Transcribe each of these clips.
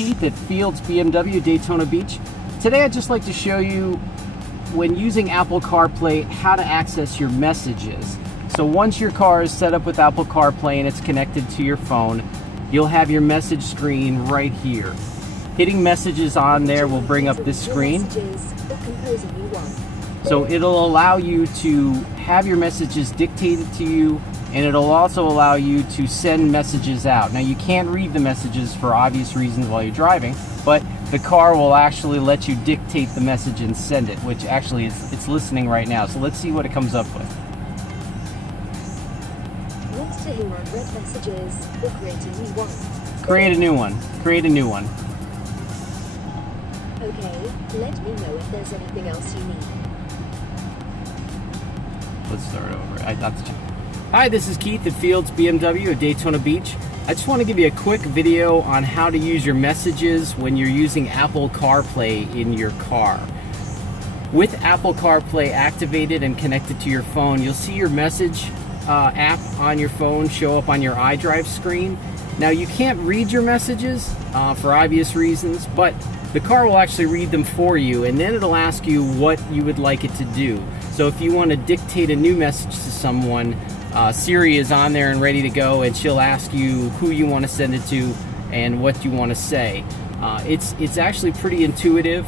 Keith at Fields BMW Daytona Beach. Today I'd just like to show you, when using Apple CarPlay, how to access your messages. So once your car is set up with Apple CarPlay and it's connected to your phone, you'll have your message screen right here. Hitting messages on there will bring up this screen. So it'll allow you to have your messages dictated to you, and it'll also allow you to send messages out. Now, you can't read the messages for obvious reasons while you're driving, but the car will actually let you dictate the message and send it, which actually it's listening right now. So let's see what it comes up with. Want to hear unread messages or create a new one? Create a new one. Create a new one. Okay, let me know if there's anything else you need. Let's start over. Hi, this is Keith at Fields BMW of Daytona Beach. I just want to give you a quick video on how to use your messages when you're using Apple CarPlay in your car. With Apple CarPlay activated and connected to your phone, you'll see your message app on your phone show up on your iDrive screen. Now, you can't read your messages for obvious reasons, but the car will actually read them for you, and then it'll ask you what you would like it to do. So if you want to dictate a new message to someone, Siri is on there and ready to go, and she'll ask you who you want to send it to and what you want to say. It's actually pretty intuitive.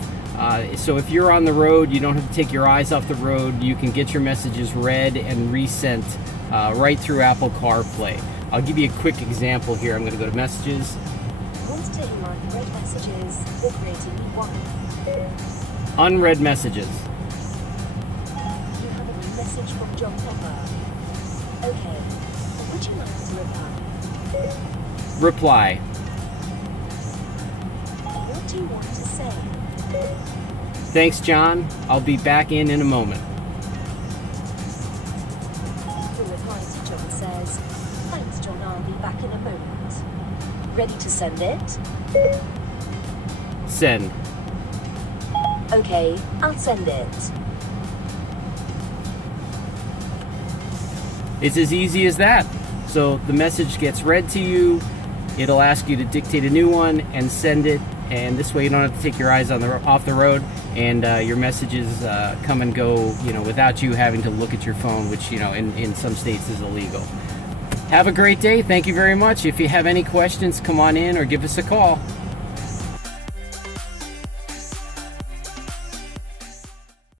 So if you're on the road, you don't have to take your eyes off the road. You can get your messages read and resent right through Apple CarPlay. I'll give you a quick example here. I'm going to go to Messages. Want to hear unread messages or create a new one? Unread messages. You have a new message from John Pepper. Okay, would you like to reply? Reply. What do you want to say? Thanks, John. I'll be back in a moment. The reply to John says, thanks, John, I'll be back in a moment. Ready to send it? Send. Okay, I'll send it. It's as easy as that. So the message gets read to you, it'll ask you to dictate a new one and send it, and this way you don't have to take your eyes off the road, and your messages come and go, without you having to look at your phone, which, in some states is illegal. Have a great day. Thank you very much. If you have any questions, come on in or give us a call.